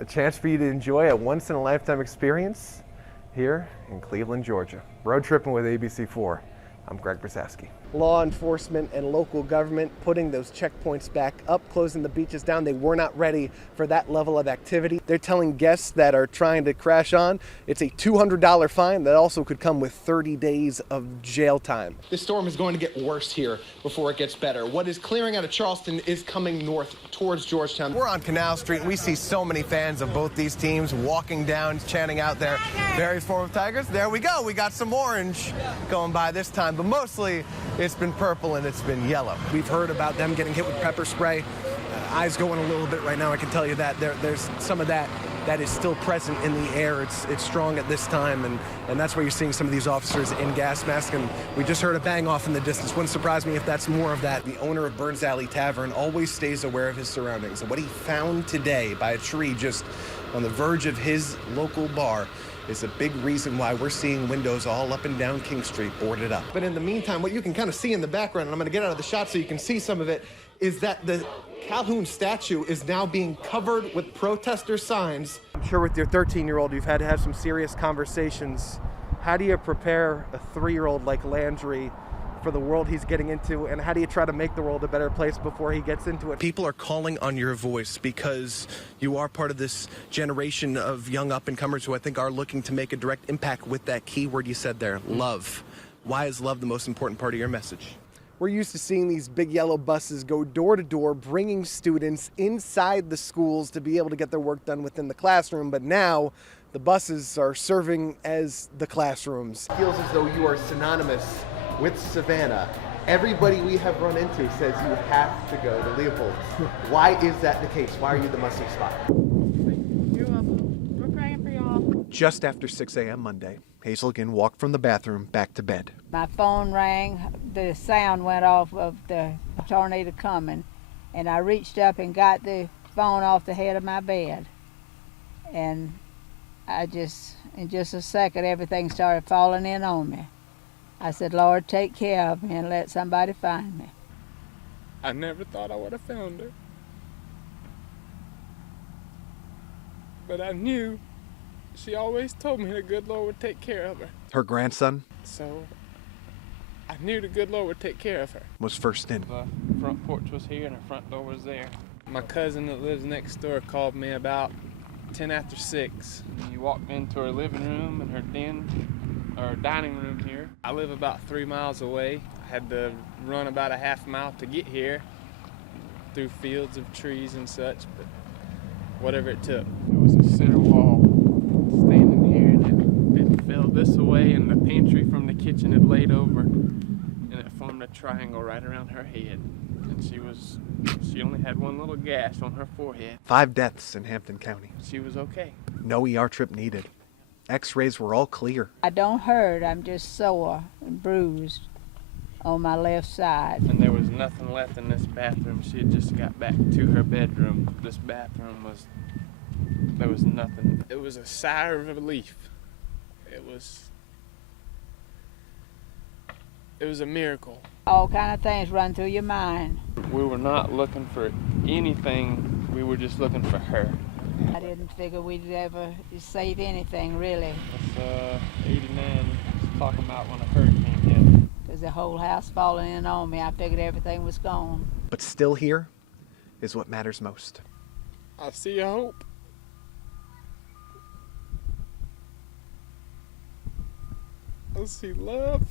A chance for you to enjoy a once-in-a-lifetime experience here in Cleveland, Georgia. Road tripping with ABC4. I'm Greg Brzozowski. Law enforcement and local government putting those checkpoints back up, closing the beaches down. They were not ready for that level of activity. They're telling guests that are trying to crash on, it's a $200 fine that also could come with 30 days of jail time. This storm is going to get worse here before it gets better. What is clearing out of Charleston is coming north towards Georgetown. We're on Canal Street, and we see so many fans of both these teams walking down, chanting out their various form of Tigers. There we go. We got some orange going by this time, but mostly it's been purple and it's been yellow. We've heard about them getting hit with pepper spray. Eyes going a little bit right now, I can tell you that. There's some of that is still present in the air. It's strong at this time, and that's where you're seeing some of these officers in gas masks. And we just heard a bang off in the distance. Wouldn't surprise me if that's more of that. The owner of Burns Alley Tavern always stays aware of his surroundings. And what he found today by a tree just on the verge of his local bar is a big reason why we're seeing windows all up and down King Street boarded up. But in the meantime, what you can kind of see in the background, and I'm going to get out of the shot so you can see some of it, is that the Calhoun statue is now being covered with protester signs. I'm sure with your 13-year-old, you've had to have some serious conversations. How do you prepare a 3-year-old like Landry for the world he's getting into, and how do you try to make the world a better place before he gets into it? People are calling on your voice because you are part of this generation of young up-and-comers who I think are looking to make a direct impact with that key word you said there, love. Why is love the most important part of your message? We're used to seeing these big yellow buses go door to door, bringing students inside the schools to be able to get their work done within the classroom, but now the buses are serving as the classrooms. It feels as though you are synonymous with Savannah. Everybody we have run into says you have to go to Leopold. Why is that the case? Why are you the must-see spot? You're welcome. We're praying for y'all. Just after 6 a.m. Monday, Hazel again walked from the bathroom back to bed. My phone rang. The sound went off of the tornado coming, and I reached up and got the phone off the head of my bed. And in just a second, everything started falling in on me. I said, Lord, take care of me and let somebody find me. I never thought I would have found her. But I knew she always told me the good Lord would take care of her. Her grandson So I knew the good Lord would take care of her. was first in. The front porch was here and the front door was there. My cousin that lives next door called me about 10 after 6. He walked into her living room and her dining room here. I live about 3 miles away. I had to run about a half mile to get here through fields of trees and such, but whatever it took. There was a center wall standing here, and it fell this way, and the pantry from the kitchen had laid over, and it formed a triangle right around her head. And she only had one little gash on her forehead. 5 deaths in Hampton County. She was okay. No ER trip needed. X-rays were all clear. I don't hurt. I'm just sore and bruised on my left side. And there was nothing left in this bathroom. She had just got back to her bedroom. This bathroom there was nothing. It was a sigh of relief. It was a miracle. All kind of things run through your mind. We were not looking for anything. We were just looking for her. I didn't figure we'd ever save anything, really. That's 89 talking about when a hurricane hit. Because the whole house falling in on me, I figured everything was gone. But still here is what matters most. I see a hope. I see love.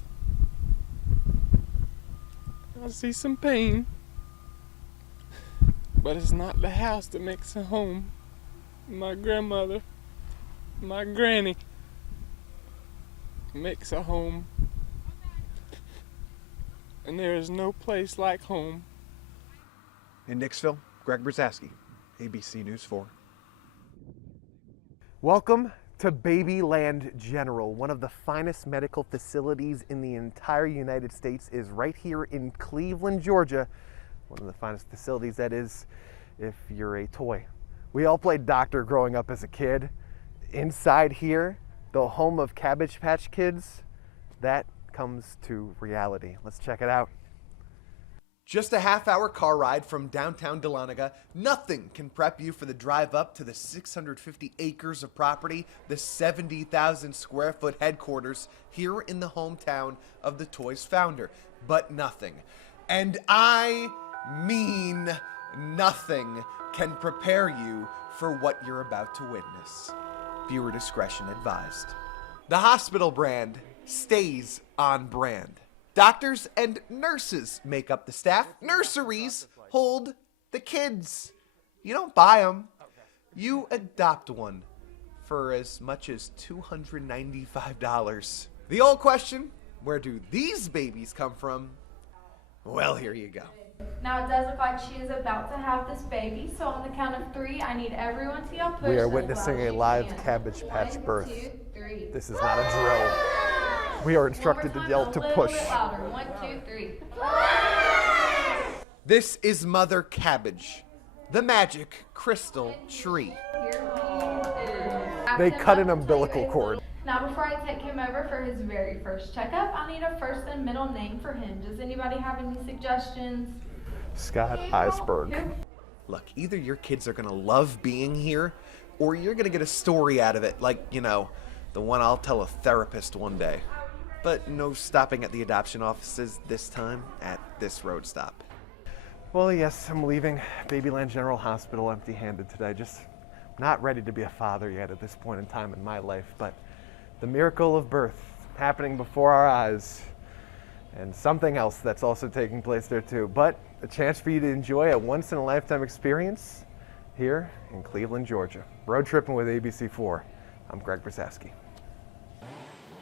I see some pain. But it's not the house that makes a home. My grandmother, my granny, makes a home. And there is no place like home. In Nixville, Greg Brzozowski, ABC News 4. Welcome to Babyland General. One of the finest medical facilities in the entire United States is right here in Cleveland, Georgia. One of the finest facilities, that is, if you're a toy. We all played doctor growing up as a kid. Inside here, the home of Cabbage Patch Kids, that comes to reality. Let's check it out. Just a half-hour car ride from downtown Dahlonega, nothing can prep you for the drive up to the 650 acres of property, the 70,000 square foot headquarters here in the hometown of the toy's founder. But nothing, and I mean nothing, can prepare you for what you're about to witness. Viewer discretion advised. The hospital brand stays on brand. Doctors and nurses make up the staff. Nurseries hold the kids. You don't buy them. You adopt one for as much as $295. The old question, where do these babies come from? Well, here you go. Now it does look like she is about to have this baby, so on the count of 3, I need everyone to yell push. We are as witnessing loud as a you live can. Cabbage Patch 1, birth. 2, 3. This is not a drill. We are instructed to yell to push. A little bit louder. 1, 2, 3. This is Mother Cabbage, the magic crystal tree. They cut an umbilical cord. Now before I take him over for his very first checkup, I need a first and middle name for him. Does anybody have any suggestions? Scott Iceberg. Look, either your kids are gonna love being here, or you're gonna get a story out of it, like, you know, the one I'll tell a therapist one day. But no stopping at the adoption offices this time at this road stop. Well, yes, I'm leaving Babyland General Hospital empty-handed today. Just not ready to be a father yet at this point in time in my life, but the miracle of birth happening before our eyes, and something else that's also taking place there too. But a chance for you to enjoy a once-in-a-lifetime experience here in Cleveland, Georgia. Road tripping with ABC4. I'm Greg Brzozowski.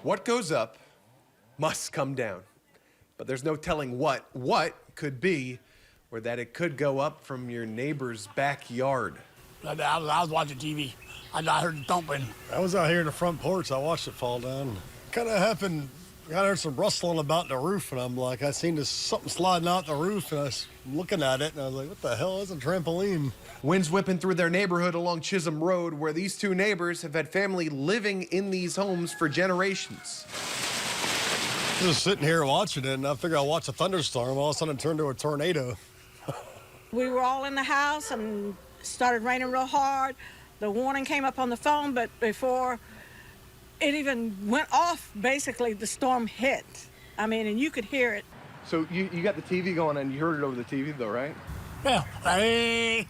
What goes up must come down. But there's no telling what could be, or that it could go up from your neighbor's backyard. I was watching TV. I heard the thumping. I was out here in the front porch. I watched it fall down. Kind of happened. I heard some rustling about the roof, and I'm like, I seen something sliding out the roof, and I was looking at it, and I was like, what the hell is a trampoline? Winds whipping through their neighborhood along Chisholm Road, where these two neighbors have had family living in these homes for generations. Just sitting here watching it, and I figured I'd watch a thunderstorm. All of a sudden, it turned to a tornado. We were all in the house, and it started raining real hard. The warning came up on the phone, but before it even went off, basically, the storm hit. I mean, and you could hear it. So you got the TV going and you heard it over the TV though, right? Yeah. Hey.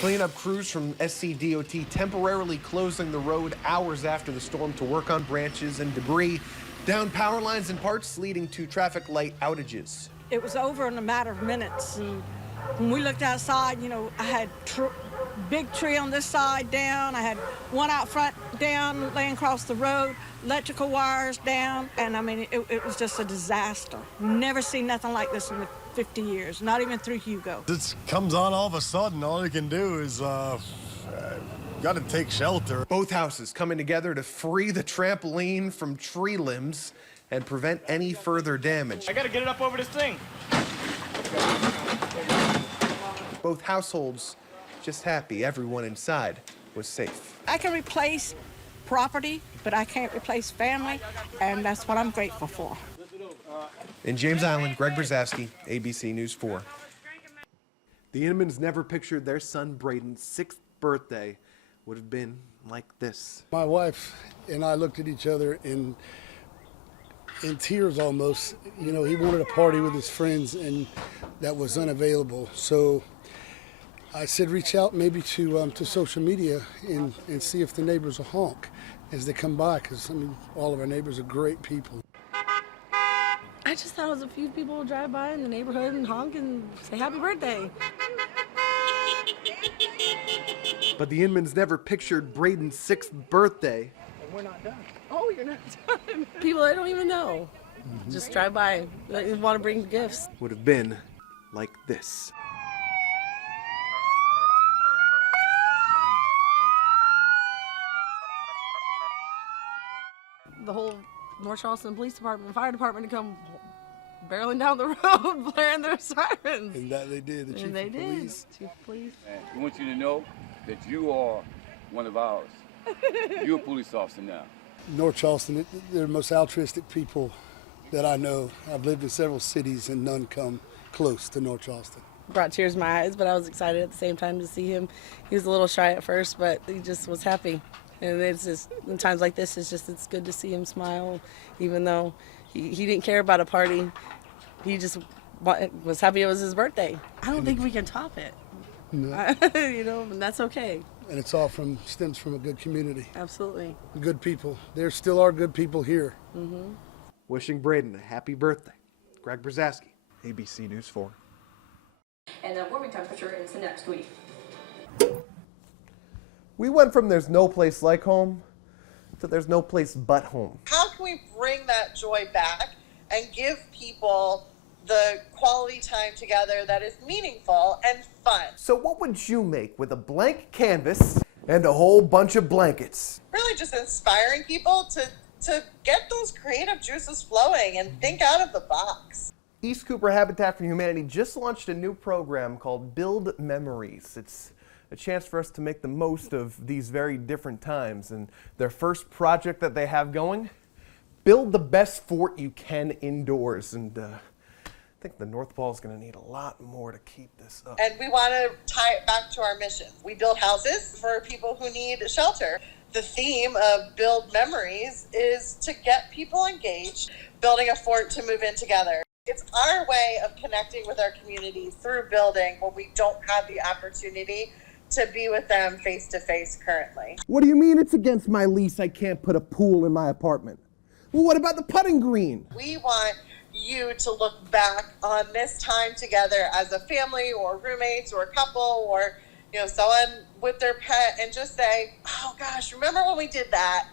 Cleanup crews from SCDOT temporarily closing the road hours after the storm to work on branches and debris, down power lines and parts, leading to traffic light outages. It was over in a matter of minutes. And when we looked outside, you know, I had big tree on this side down. I had one out front down, laying across the road, electrical wires down. And I mean, it was just a disaster. Never seen nothing like this in the 50 years, not even through Hugo. This comes on all of a sudden. All you can do is, got to take shelter. Both houses coming together to free the trampoline from tree limbs and prevent any further damage. I gotta get it up over this thing. Both households just happy everyone inside was safe. I can replace property, but I can't replace family, and that's what I'm grateful for. In James Island, Greg Brzozowski, ABC News 4. The Inmans never pictured their son Braden's 6th birthday would have been like this. My wife and I looked at each other in tears almost. You know, he wanted a party with his friends, and that was unavailable. So I said, reach out maybe to social media and see if the neighbors will honk as they come by, because, I mean, all of our neighbors are great people. I just thought it was a few people would drive by in the neighborhood and honk and say happy birthday. But the Inmans never pictured Braden's 6th birthday. We're not done. Oh, you're not done. People I don't even know just drive by. They want to bring gifts. Would have been like this. The whole North Charleston Police Department and Fire Department to come barreling down the road, blaring their sirens. And that they did, the chief And they of did. police. Chief of police. We want you to know that you are one of ours. You're a police officer now. North Charleston, they're the most altruistic people that I know. I've lived in several cities and none come close to North Charleston. Brought tears to my eyes, but I was excited at the same time to see him. He was a little shy at first, but he just was happy. And it's just, in times like this, it's good to see him smile, even though he didn't care about a party. He just was happy it was his birthday. I don't think we can top it. No. You know, and that's okay. And it's all stems from a good community. Absolutely. Good people. There still are good people here. Mm-hmm. Wishing Braden a happy birthday. Greg Brzozowski, ABC News 4. And the warming temperature into next week. We went from there's no place like home to there's no place but home. How can we bring that joy back and give people the quality time together that is meaningful and fun? So what would you make with a blank canvas and a whole bunch of blankets? Really just inspiring people to get those creative juices flowing and think out of the box. East Cooper Habitat for Humanity just launched a new program called Build Memories. It's a chance for us to make the most of these very different times. And their first project that they have going, build the best fort you can indoors. And I think the North Pole is going to need a lot more to keep this up. And we want to tie it back to our mission. We build houses for people who need shelter. The theme of Build Memories is to get people engaged, building a fort to move in together. It's our way of connecting with our community through building when we don't have the opportunity to be with them face to face currently. What do you mean it's against my lease I can't put a pool in my apartment? Well, what about the putting green? We want you to look back on this time together as a family or roommates or a couple or someone with their pet and just say, oh gosh, remember when we did that?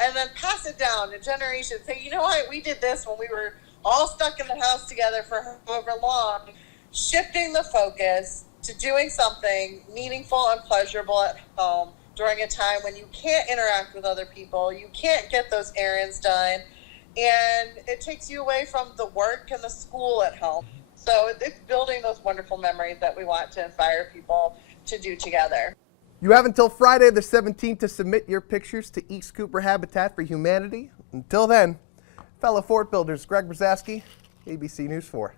And then pass it down to generations. Say, you know what, we did this when we were all stuck in the house together for however long. Shifting the focus to doing something meaningful and pleasurable at home during a time when you can't interact with other people, you can't get those errands done, and it takes you away from the work and the school at home. So it's building those wonderful memories that we want to inspire people to do together. You have until Friday the 17th to submit your pictures to East Cooper Habitat for Humanity. Until then, fellow fort builders, Greg Brzozowski, ABC News 4.